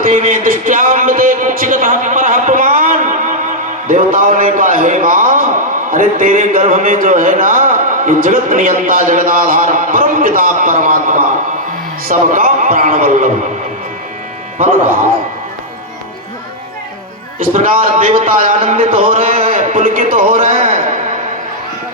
संस्कृति में दृष्टामृते कुक्षिगतः परः पुमान्। देवताओं ने कहा, हे माँ, अरे तेरे गर्भ में जो है ना, ये जगत नियंता, जगदाधार, परम पिता परमात्मा, सबका प्राण वल्लभ पल रहा है। इस प्रकार देवता आनंदित हो रहे हैं, पुलकित हो रहे हैं।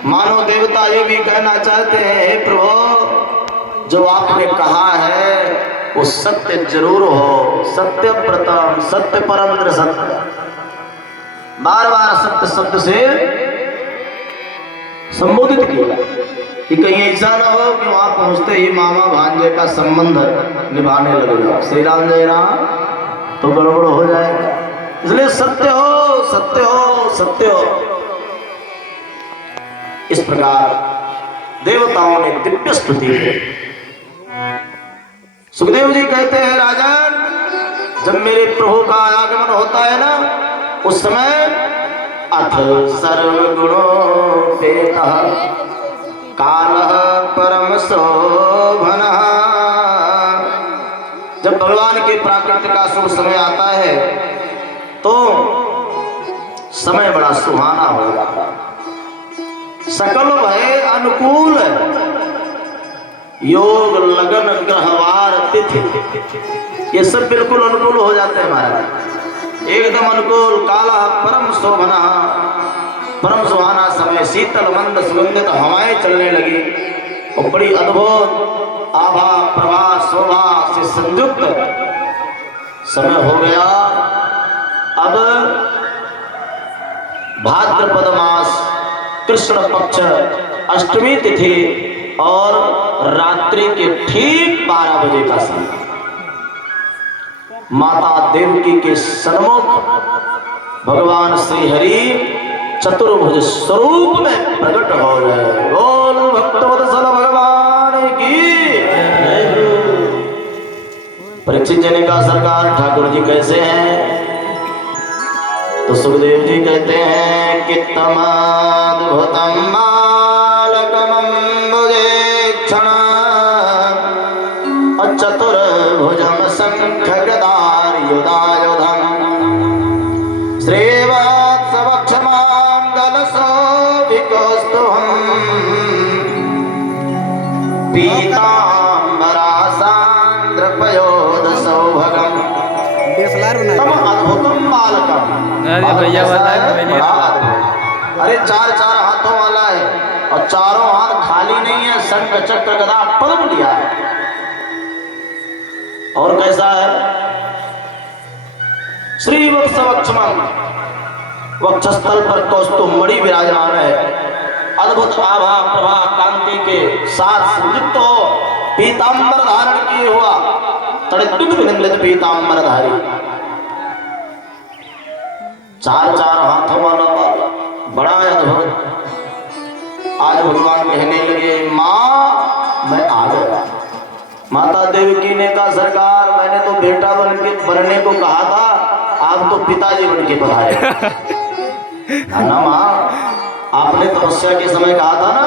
मानो देवता ये भी कहना चाहते हैं, हे प्रभु, जो आपने कहा है वो सत्य जरूर हो, सत्य प्रथम, सत्य परम सत्य। बार बार सत्य शब्द से संबोधित किया कि कहीं ऐसा ना हो कि वहां पहुंचते ही मामा भांजे का संबंध निभाने लग जाओ, श्री राम जय राम, तो गड़बड़ हो जाएगा। इसलिए सत्य हो, सत्य हो, सत्य हो। इस प्रकार देवताओं ने दिव्य स्तुति की। सुखदेव जी कहते हैं, राजन, जब मेरे प्रभु का आगमन होता है ना, उस समय अथ सर्वगुणोपेतः कालः परम शोभनः। जब भगवान के प्राकृतिक का शुभ समय आता है तो समय बड़ा सुहाना हो जाता है, सकल भय अनुकूल, योग लगन ग्रहवार तिथि, ये सब बिल्कुल अनुकूल हो जाते हैं महाराज, एकदम अनुकूल। काला परम शोभना, परम सुहाना समय, शीतल मंद सुगंधित हवाएं चलने लगी और बड़ी अद्भुत आभा प्रभा शोभा से संयुक्त समय हो गया। अब भाद्रपद मास कृष्ण पक्ष अष्टमी तिथि और रात्रि के ठीक 12 बजे का समय, माता देवकी के सन्मुख भगवान श्री हरि चतुर्भुज स्वरूप में प्रकट हो गए। बोल भक्तवत्सल भगवान की। परीक्षित जी ने कहा, सरकार ठाकुर जी कैसे हैं? तो सुखदेव जी कहते हैं कि तमाद्भुतम मालकमंबुजेक्षण चतुर्भुजम शंख गदार युधायुधम श्रीवत्सवक्षमांगलशोभिकौस्तुभम् पीतांबरा सांद्रपयोदसौभगम् तम अद्भुतम बालकम। अरे चार चार हाथों वाला है और चारों हाथ खाली नहीं है, शंख चक्र गदा पद्म लिया है। और कैसा है? श्रीवत्सवक्षमं, वक्षस्थल पर कौस्तुभ मणि विराजमान है, अद्भुत आभा प्रभा कांति के साथ संयुक्त हो, पीतांबर धारण किए हुआ, तड़ित विनिमलित पीतांबर धारी, चार चार हाथों वाला बड़ा अद्भुत। आज भगवान कहने लगे, माँ मैं आ गया। माता देवकी ने कहा, सरकार मैंने तो बेटा बनने को कहा था, आप तो पिताजी बन के पधारे। ना माँ, आपने तपस्या के समय कहा था ना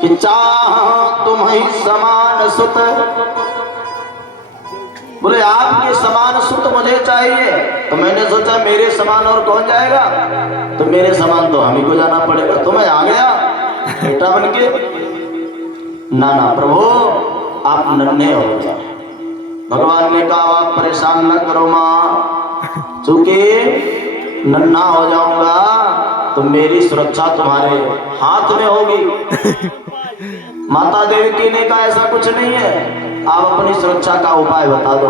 कि चाह तुम्हें समान सुत, बोले आपके समान सुत मुझे चाहिए। तो मैंने सोचा मेरे समान और कौन जाएगा, तो मेरे समान तो हम ही को जाना पड़ेगा। तो मैं आ गया बेटा बन के। ना ना प्रभु, आप नन्हे हो जाए। भगवान ने कहा, आप परेशान न करो माँ, चूंकि नन्हा हो जाऊंगा तो मेरी सुरक्षा तुम्हारे हाथ में होगी। माता देवकी ने कहा, ऐसा कुछ नहीं है, आप अपनी सुरक्षा का उपाय बता दो।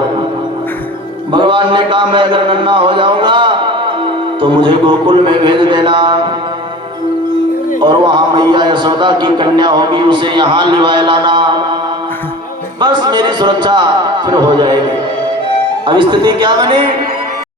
भगवान ने कहा, मैं अगर नन्हा हो जाऊंगा तो मुझे गोकुल में भेज देना और वहां मैया यशोदा की कन्या होगी, उसे यहाँ लिवाए लाना, बस मेरी सुरक्षा फिर हो जाएगी। अब स्थिति क्या बनी?